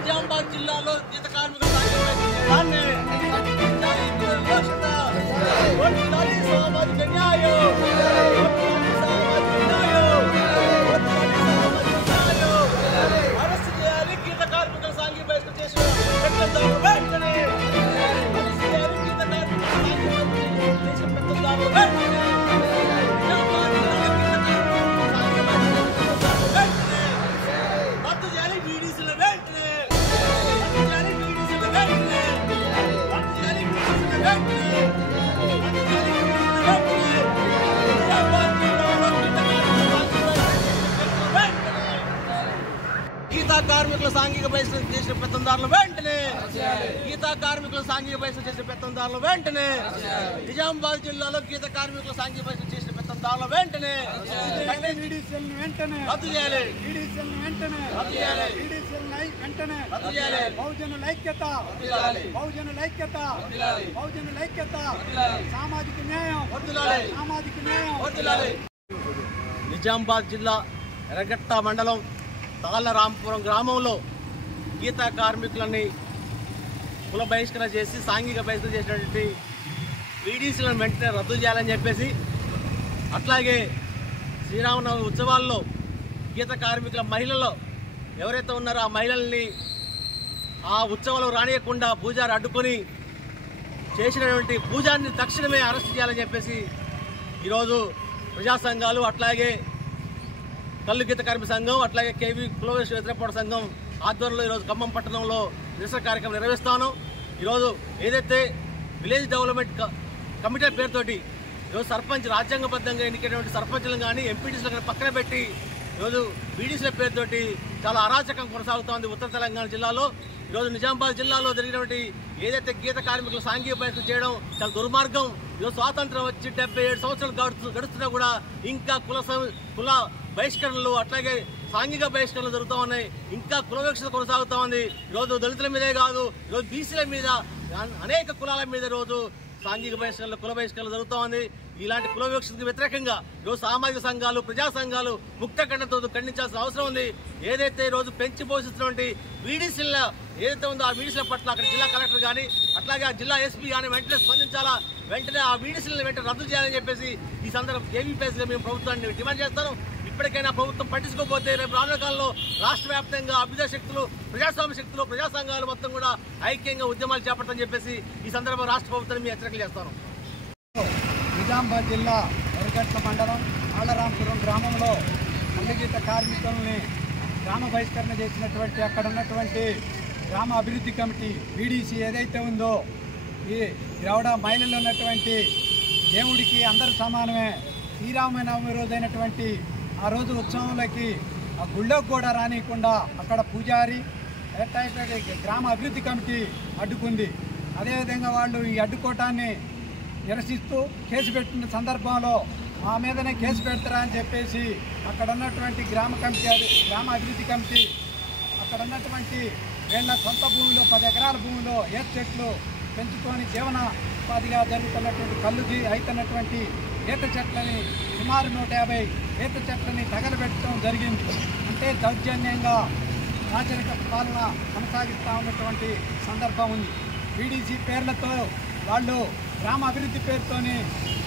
నిజామాబాద్ జిల్లాలో గీత కార్మికుల సామాజిక న్యాయం అరెస్ట్ చేయాలి. గీత కార్మికుల సాంఘిక బహిష్కరణ చేసి వెంటనే అరెస్ట్ చేయాలి. గీత కార్మికుల సాంఘిక బహిష్కరణ చేసిన పెద్దదారులు వెంటనే రద్దు చేయాలి. వీడీసీల వెంటనే గీతా కార్మికుల సాంఘిక బహిష్కరణ చేసిన పెత్తందారులు వెంటనే గీతా కార్మికుల సాంఘిక బహిష్కరణ చేసిన పెత్తందారులు వెంటనే నిజామాబాద్ జిల్లాలో గీత కార్మికుల సాంఘిక బహిష్కరణ చేసిన పెత్తందారులు వెంటనే రద్దు చేయాలి. బహుజనుల ఐక్యత సామాజిక న్యాయం. నిజామాబాద్ జిల్లా ఎర్రగట్ట మండలం తాళ్ళరాంపురం గ్రామంలో గీతా కార్మికులని కుల బహిష్కరణ చేసి సాంఘిక బహిష్కరణ చేసినటువంటి వీడీసీలను వెంటనే రద్దు చేయాలని చెప్పేసి, అట్లాగే శ్రీరామనవమి ఉత్సవాల్లో గీత కార్మికుల మహిళలు ఎవరైతే ఉన్నారో ఆ మహిళల్ని ఆ ఉత్సవాలు రానియకుండా పూజారి అడ్డుకొని చేసినటువంటి పూజారిని తక్షణమే అరెస్ట్ చేయాలని చెప్పేసి ఈరోజు ప్రజా సంఘాలు, అట్లాగే కల్లు గీత కార్మిక సంఘం, అట్లాగే కేవీ కులవేశ్వర వ్యతిరేక సంఘం ఆధ్వర్యంలో ఈరోజు ఖమ్మం పట్టణంలో నిరసన కార్యక్రమం నిర్వహిస్తాను. ఈరోజు ఏదైతే విలేజ్ డెవలప్మెంట్ కమిటీ పేరుతోటి ఈరోజు సర్పంచ్ రాజ్యాంగబద్ధంగా ఎన్నికైనటువంటి సర్పంచ్లను కానీ ఎంపీటీసీలను కానీ పక్కన పెట్టి ఈరోజు బీడీసీల పేరుతోటి చాలా అరాచకం కొనసాగుతోంది ఉత్తర తెలంగాణ జిల్లాలో. ఈరోజు నిజామాబాద్ జిల్లాలో జరిగినటువంటి ఏదైతే గీత కార్మికులు సాంఘిక బహిష్కరణ చేయడం చాలా దుర్మార్గం. ఈరోజు స్వాతంత్రం వచ్చి 77 సంవత్సరాలు గడుస్తున్నా కూడా ఇంకా కుల బహిష్కరణలు, అట్లాగే సాంఘిక బహిష్కరణలు జరుగుతూ ఉన్నాయి. ఇంకా కుల వివక్షత కొనసాగుతూ ఉంది. ఈరోజు దళితుల మీదే కాదు, ఈరోజు బీసీల మీద, అనేక కులాల మీద ఈరోజు సాంఘిక బహిష్కరణలు, కుల బహిష్కరణలు జరుగుతూ ఉంది. ఇలాంటి కుల వివక్షతకు వ్యతిరేకంగా ఈరోజు సామాజిక సంఘాలు, ప్రజా సంఘాలు ముక్త ఖండంతో ఖండించాల్సిన అవసరం ఉంది. ఏదైతే ఈరోజు పెంచి పోషిస్తున్నటువంటి వీడీసీల ఏదైతే ఉందో ఆ వీడీసీల పట్ల అక్కడ జిల్లా కలెక్టర్ కానీ, అట్లాగే ఆ జిల్లా ఎస్పీ కానీ వెంటనే స్పందించాలా, వెంటనే ఆ వీడీసీలను వెంటనే రద్దు చేయాలని చెప్పేసి ఈ సందర్భం కేవీపీఎస్గా మేము ప్రభుత్వాన్ని డిమాండ్ చేస్తాను. ఇప్పటికైనా ప్రభుత్వం పట్టించుకోకపోతే రేపు రానున్న కాలంలో రాష్ట్ర వ్యాప్తంగా అభ్యుదయ శక్తులు, ప్రజాస్వామ్య శక్తులు, ప్రజా సంఘాలు మొత్తం కూడా ఐక్యంగా ఉద్యమాలు చేపడతామని చెప్పేసి ఈ సందర్భంగా రాష్ట్ర ప్రభుత్వాన్ని మేము హెచ్చరికలు చేస్తాను. నిజామాబాద్ జిల్లా ఎర్రగట్ల మండలం తాళ్ళరాంపురం గ్రామంలో కల్లుగీత కార్మికులని గ్రామ బహిష్కరణ చేసినటువంటి అక్కడ ఉన్నటువంటి గ్రామ అభివృద్ధి కమిటీ వీడీసీ ఏదైతే ఉందో, ఈ గ్రౌడ మహిళలు ఉన్నటువంటి దేవుడికి అందరూ సమానమే, శ్రీరామనవమి రోజైనటువంటి ఆ రోజు ఉత్సవంలోకి ఆ గుళ్ళోకి కూడా రానియకుండా అక్కడ పూజారి గ్రామ అభివృద్ధి కమిటీ అడ్డుకుంది. అదేవిధంగా వాళ్ళు ఈ అడ్డుకోవటాన్ని నిరసిస్తూ కేసు పెట్టిన సందర్భంలో మా మీదనే కేసు పెడతారా అని చెప్పేసి అక్కడ ఉన్నటువంటి గ్రామ అభివృద్ధి కమిటీ అక్కడ ఉన్నటువంటి వీళ్ళ సొంత భూమిలో 10 ఎకరాల భూమిలో ఈత చెట్లు పెంచుకొని జీవనోపాధిగా జరుగుతున్నటువంటి కల్లుకి అవుతున్నటువంటి ఈత చెట్లని సుమారు 150 ఈత చెట్లని తగలబెట్టడం జరిగింది. అంటే దౌర్జన్యంగా రాచరిక పాలన కొనసాగిస్తూ ఉన్నటువంటి సందర్భం ఉంది. వీడీసీ పేర్లతో వాళ్ళు గ్రామ అభివృద్ధి పేరుతోని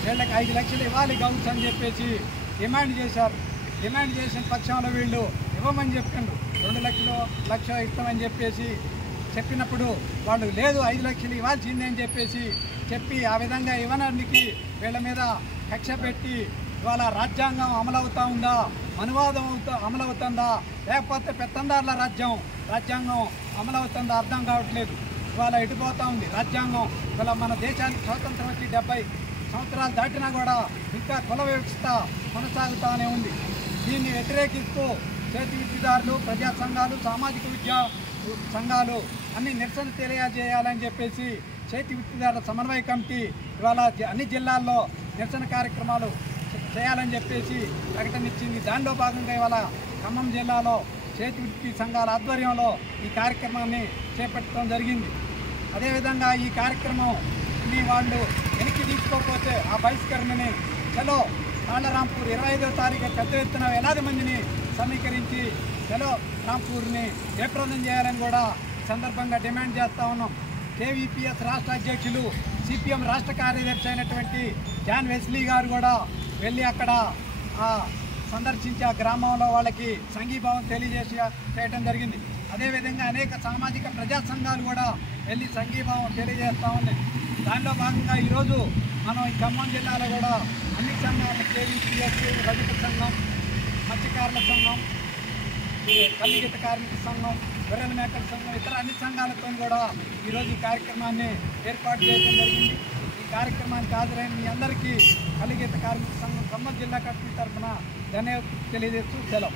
వీళ్ళకి 5 లక్షలు ఇవ్వాలి గౌన్స్ అని చెప్పేసి డిమాండ్ చేశారు. డిమాండ్ చేసిన పక్షంలో వీళ్ళు ఇవ్వమని చెప్పిండ్రు. 2 లక్షలు ఇస్తామని చెప్పేసి చెప్పినప్పుడు వాళ్ళు లేదు 5 లక్షలు ఇవ్వాల్సిందే అని చెప్పేసి చెప్పి ఆ విధంగా ఇవ్వడానికి వీళ్ళ మీద కక్ష పెట్టి ఇవాళ రాజ్యాంగం అమలవుతూ ఉందా, అనువాదం అమలవుతుందా, లేకపోతే పెత్తందారుల రాజ్యాంగం అమలవుతుందా అర్థం కావట్లేదు. ఇవాళ ఎటుపోతూ ఉంది రాజ్యాంగం. ఇవాళ మన దేశానికి స్వాతంత్రం వచ్చి 70 సంవత్సరాలు దాటినా కూడా ఇంకా కుల వ్యవస్థ కొనసాగుతూనే ఉంది. దీన్ని వ్యతిరేకిస్తూ చేతి వృత్తిదారులు, ప్రజా సంఘాలు, సామాజిక విద్యా సంఘాలు అన్ని నిరసన తెలియజేయాలని చెప్పేసి చేతి వృత్తిదారుల సమన్వయ కమిటీ ఇవాళ అన్ని జిల్లాల్లో నిరసన కార్యక్రమాలు చేయాలని చెప్పేసి ప్రకటన ఇచ్చింది. దానిలో భాగంగా ఇవాళ ఖమ్మం జిల్లాలో చేతి వృత్తి సంఘాల ఆధ్వర్యంలో ఈ కార్యక్రమాన్ని చేపట్టడం జరిగింది. అదేవిధంగా ఈ కార్యక్రమం ని వాళ్ళు వెనక్కి తీసుకోకపోతే ఆ బహిష్కరణని చలో తాళ్లరాంపూర్ 25వ తారీఖు పెద్ద ఎత్తున వేలాది మందిని సమీకరించి చలో రాంపూర్ని జయప్రదం చేయాలని కూడా సందర్భంగా డిమాండ్ చేస్తూ ఉన్నాం. కేవీపీఎస్ రాష్ట్ర అధ్యక్షులు సిపిఎం రాష్ట్ర కార్యదర్శి అయినటువంటి జాన్ వెస్లీ గారు కూడా వెళ్ళి అక్కడ సందర్శించి ఆ గ్రామంలో వాళ్ళకి సంఘీభావం చేయడం జరిగింది. అదేవిధంగా అనేక సామాజిక ప్రజా సంఘాలు కూడా వెళ్ళి సంఘీభావం తెలియజేస్తూ ఉన్నాయి. దానిలో భాగంగా ఈరోజు మనం ఈ ఖమ్మం జిల్లాలో కూడా అన్ని సంఘాలు కేవీపీఎస్ రజక సంఘం, మత్స్యకారుల సంఘం, కల్లిగీత కార్మిక సంఘం, గొర్రెల మేకల సంఘం, ఇతర అన్ని సంఘాలతో కూడా ఈరోజు ఈ కార్యక్రమాన్ని ఏర్పాటు చేయడం జరిగింది. ఈ కార్యక్రమానికి హాజరైన మీ అందరికీ కల్లిగీత కార్మిక సంఘం ఖమ్మం జిల్లా కమిటీ తరఫున ధన్యవాదాలు తెలియజేస్తూ సెలవు.